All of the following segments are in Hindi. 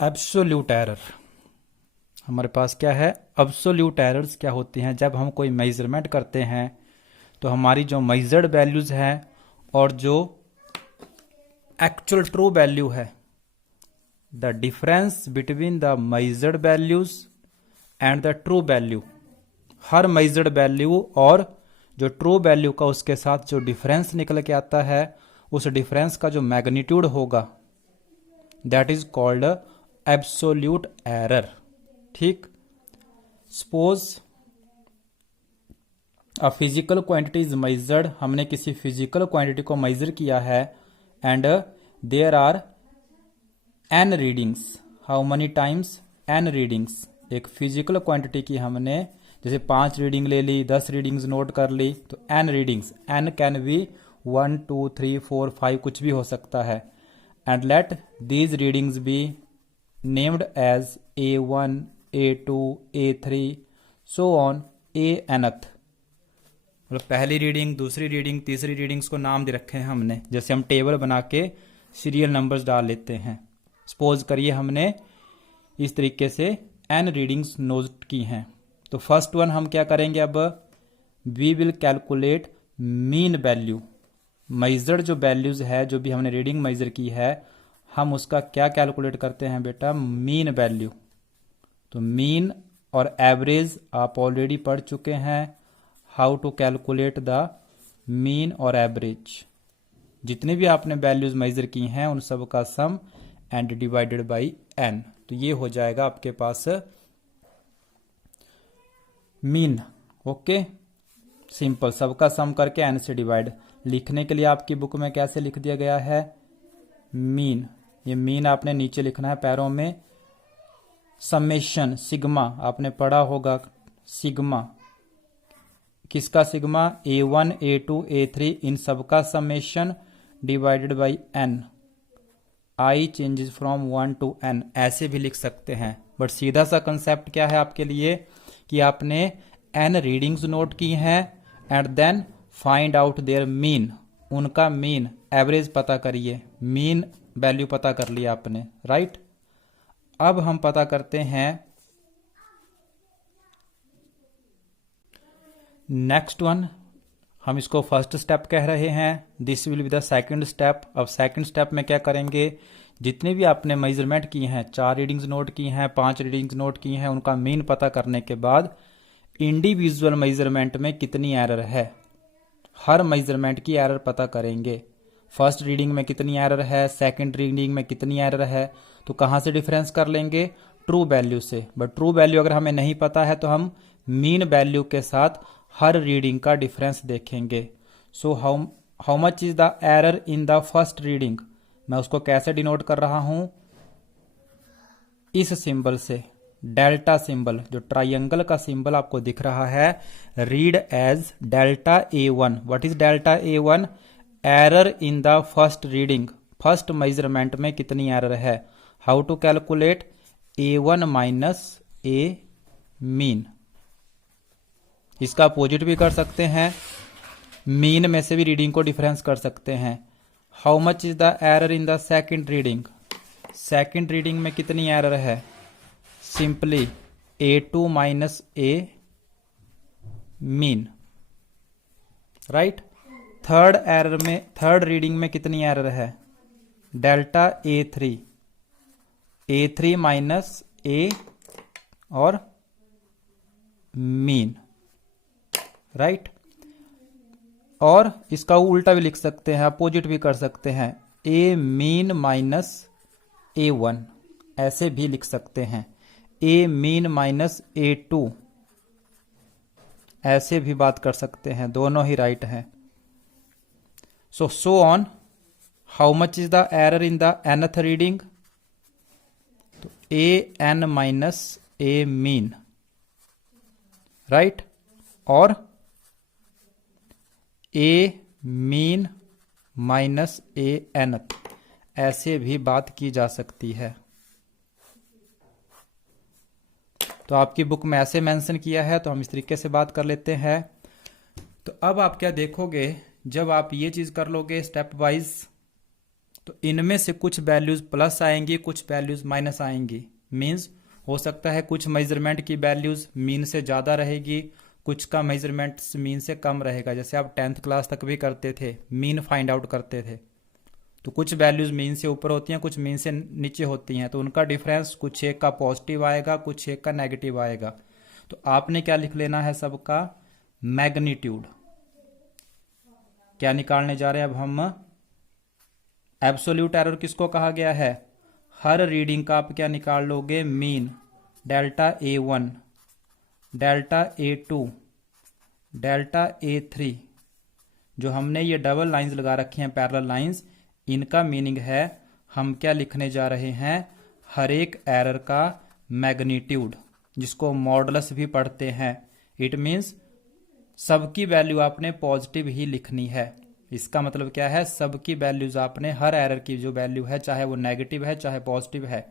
Absolute error. हमारे पास क्या है, एब्सोल्यूट एरर्स क्या होती हैं। जब हम कोई मेजरमेंट करते हैं तो हमारी जो मेजर्ड वैल्यूज हैं और जो एक्चुअल ट्रू वैल्यू है, the difference between the measured values and the true value, her measured value और जो ट्रू वैल्यू का उसके साथ जो डिफरेंस निकल के आता है, उस डिफरेंस का जो मैग्नीट्यूड होगा, that is called absolute error. ठीक। Suppose a physical quantity is measured, हमने किसी फिजिकल क्वांटिटी को मेजर किया है and there are n readings. How many times? N readings. एक फिजिकल क्वांटिटी की हमने जैसे 5 रीडिंग ले ली, 10 रीडिंग्स नोट कर ली, तो n readings, n can be 1 2 3 4 5 कुछ भी हो सकता है। And let these readings be named as A1 A2 A3 so on a nth. मतलब पहली रीडिंग, दूसरी रीडिंग, तीसरी रीडिंग्स को नाम दे रखे हैं हमने, जैसे हम टेबल बना के सीरियल नंबर्स डाल लेते हैं। सपोज करिए हमने इस तरीके से एन रीडिंग्स नोट की हैं, तो फर्स्ट वन हम क्या करेंगे, अब we will calculate mean value. Measured जो वैल्यूज है, जो भी हमने रीडिंग मेजर की है, हम उसका क्या कैलकुलेट करते हैं बेटा, मीन वैल्यू। तो मीन और एवरेज आप ऑलरेडी पढ़ चुके हैं, how to calculate the mean और एवरेज। जितने भी आपने वैल्यूज मेजर की हैं उन सब का सम एंड डिवाइडेड बाई एन, तो ये हो जाएगा आपके पास मीन। ओके, सिंपल, सबका सम करके एन से डिवाइड। लिखने के लिए आपकी बुक में कैसे लिख दिया गया है, मीन। ये मीन आपने नीचे लिखना है पैरों में। समेशन, सिग्मा आपने पढ़ा होगा, सिग्मा किसका सिग्मा, A1 A2 A3 इन सबका summation divided by n. I changes from 1 to n, ऐसे भी लिख सकते हैं। बट सीधा सा कंसेप्ट क्या है आपके लिए कि आपने एन रीडिंग्स नोट की हैं and then find out their mean, उनका मीन एवरेज पता करिए, मीन वैल्यू पता कर लिया आपने, राइट। अब हम पता करते हैं नेक्स्ट वन। हम इसको फर्स्ट स्टेप कह रहे हैं, this will be the second step. अब सेकंड स्टेप में क्या करेंगे, जितने भी आपने मेजरमेंट की हैं, 4 रीडिंग्स नोट की हैं, 5 रीडिंग्स नोट की हैं, उनका मीन पता करने के बाद इंडिविजुअल मेजरमेंट में कितनी एरर है, हर मेजरमेंट की एरर पता करेंगे। फर्स्ट रीडिंग में कितनी एरर है, सेकंड रीडिंग में कितनी एरर है, तो कहाँ से डिफरेंस कर लेंगे, ट्रू वैल्यू से। बट ट्रू वैल्यू अगर हमें नहीं पता है तो हम मीन वैल्यू के साथ हर रीडिंग का डिफरेंस देखेंगे। So how much is the error in the first reading, मैं उसको कैसे डिनोट कर रहा हूं, इस सिंबल से, डेल्टा सिंबल, जो ट्राइंगल का सिंबल आपको दिख रहा है, read as delta A1। What is delta A1, error in the first reading, first measurement में कितनी एरर है। How to calculate, A1 minus A mean. इसका अपोजिट भी कर सकते हैं, मीन में से भी रीडिंग को डिफरेंस कर सकते हैं। How much is the error in the second reading, second reading में कितनी एरर है, simply A2 minus A mean, right. Third error में, थर्ड रीडिंग में कितनी एरर है, delta A3, A3 minus A और मीन, राइट। और इसका उल्टा भी लिख सकते हैं, अपोजिट भी कर सकते हैं, A मीन माइनस A1, ऐसे भी लिख सकते हैं। A मीन माइनस A2, ऐसे भी बात कर सकते हैं, दोनों ही राइट हैं। So on. How much is the error in the nth reading, तो AN minus A mean, right. और A mean minus A nth, ऐसे भी बात की जा सकती है। तो आपकी बुक में ऐसे मेंशन किया है, तो हम इस तरीके से बात कर लेते हैं। तो अब आप क्या देखोगे, जब आप ये चीज कर लोगे स्टेप वाइज, तो इनमें से कुछ वैल्यूज प्लस आएंगी, कुछ वैल्यूज माइनस आएंगी। मीन्स हो सकता है कुछ मेजरमेंट की वैल्यूज मीन से ज़्यादा रहेगी, कुछ का मेजरमेंट मीन से कम रहेगा। जैसे आप 10th क्लास तक भी करते थे, मीन फाइंड आउट करते थे, तो कुछ वैल्यूज मीन से ऊपर होती हैं, कुछ मीन से नीचे होती हैं, तो उनका डिफरेंस कुछ एक का पॉजिटिव आएगा, कुछ एक का नेगेटिव आएगा। तो आपने क्या लिख लेना है, सबका मैग्नीट्यूड। क्या निकालने जा रहे हैं अब हम, एब्सोल्यूट एरर किसको कहा गया है, हर रीडिंग का आप क्या निकाल लोगे, mean, delta A1, delta A2, delta A3। जो हमने ये डबल लाइंस लगा रखी हैं, पैरेलल लाइंस, इनका मीनिंग है हम क्या लिखने जा रहे हैं, हर एक एरर का मैग्नीट्यूड, जिसको मॉडुलस भी पढ़ते हैं। इट मीन्स सबकी वैल्यू आपने पॉजिटिव ही लिखनी है। इसका मतलब क्या है, सबकी वैल्यूज आपने, हर एरर की जो वैल्यू है, चाहे वो नेगेटिव है चाहे पॉजिटिव है,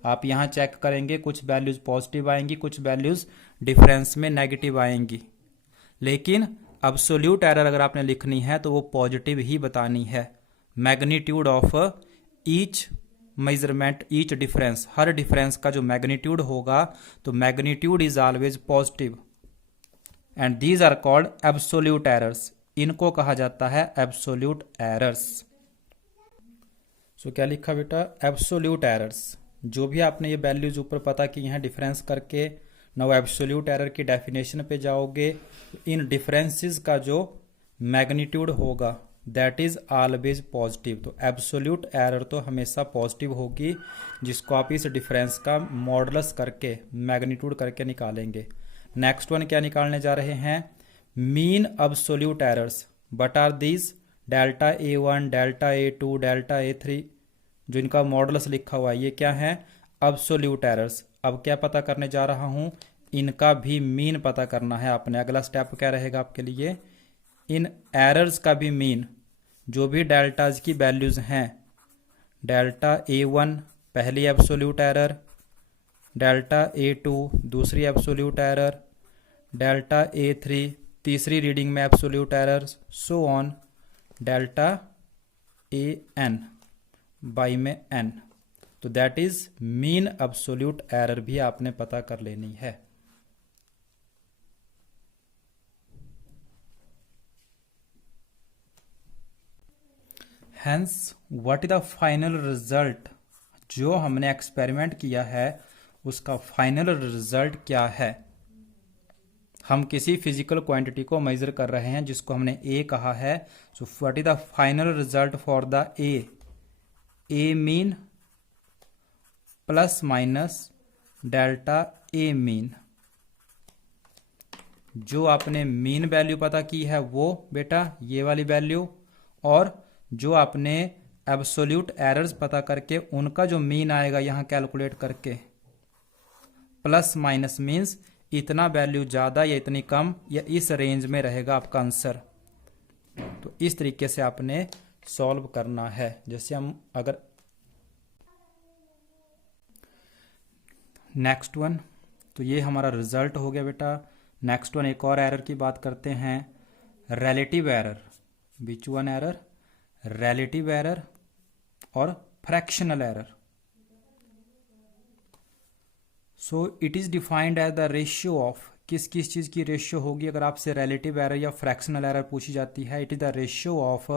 आप यहाँ चेक करेंगे, कुछ वैल्यूज पॉजिटिव आएंगी, कुछ वैल्यूज डिफरेंस में नेगेटिव आएंगी। लेकिन एब्सोल्यूट एरर अगर आपने लिखनी है तो वो पॉजिटिव ही बतानी है। Magnitude of each measurement, each difference, हर डिफरेंस का जो मैग्नीट्यूड होगा, तो magnitude is always positive and these are called absolute errors. इनको कहा जाता है एब्सोल्यूट एरर्स। सो क्या लिखा बेटा, एब्सोल्यूट एरर्स। जो भी आपने ये वैल्यूज ऊपर पता की हैं डिफरेंस करके, नाउ एब्सोल्यूट एरर की डेफिनेशन पे जाओगे, इन डिफरेंसेस का जो मैग्नीट्यूड होगा दैट इज ऑलवेज पॉजिटिव। तो एब्सोल्यूट एरर तो हमेशा पॉजिटिव होगी, जिसको आप इस डिफरेंस का मॉडुलस करके, मैग्नीट्यूड करके निकालेंगे। नेक्स्ट वन क्या निकालने जा रहे हैं, mean absolute errors. But are these, delta A1, delta A2, delta A3, जो इनका मॉडुलस लिखा हुआ है, ये क्या है, एब्सोल्यूट एरर्स। अब क्या पता करने जा रहा हूं, इनका भी मीन पता करना है आपने। अगला स्टेप क्या रहेगा आपके लिए, इन एरर्स का भी मीन, जो भी डेल्टाज की वैल्यूज हैं, डेल्टा A1 पहली एब्सोल्यूट एरर, डेल्टा A2 दूसरी एब्सोल्यूट एरर, डेल्टा A3 तीसरी रीडिंग में absolute error, so on delta AN by में N। तो that is mean absolute error भी आपने पता कर लेनी है। Hence, what is the final result? जो हमने एक्सपेरिमेंट किया है उसका फाइनल रिजल्ट क्या है। हम किसी फिजिकल क्वांटिटी को मेजर कर रहे हैं जिसको हमने A कहा है। So what is the final result for the A mean plus minus delta A mean. जो आपने मीन वैल्यू पता की है वो बेटा ये वाली वैल्यू, और जो आपने एब्सोल्यूट एरर्स पता करके उनका जो मीन आएगा यहां कैलकुलेट करके, प्लस माइनस मीन्स इतना वैल्यू ज्यादा या इतनी कम या इस रेंज में रहेगा आपका आंसर। तो इस तरीके से आपने सॉल्व करना है। जैसे हम अगर नेक्स्ट वन, तो ये हमारा रिजल्ट हो गया बेटा। नेक्स्ट वन एक और एरर की बात करते हैं, relative error. Which one error, relative error और fractional error. So it is defined as the ratio of, किस किस चीज की रेशियो होगी अगर आपसे रिलेटिव एरर या फ्रैक्शनल एरर पूछी जाती है। It is the ratio of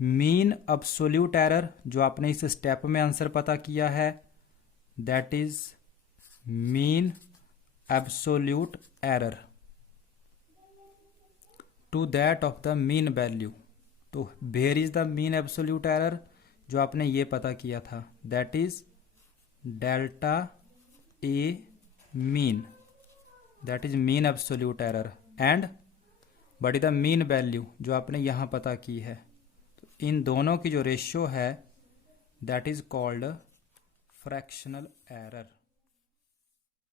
mean absolute error, जो आपने इस स्टेप में आंसर पता किया है, that is mean absolute error to that of the mean value. तो where is the mean absolute error, जो आपने ये पता किया था, that is delta A mean, that is mean absolute error. And but is the mean value, जो आपने यहां पता की है। तो इन दोनों की जो रेशियो है that is called fractional error.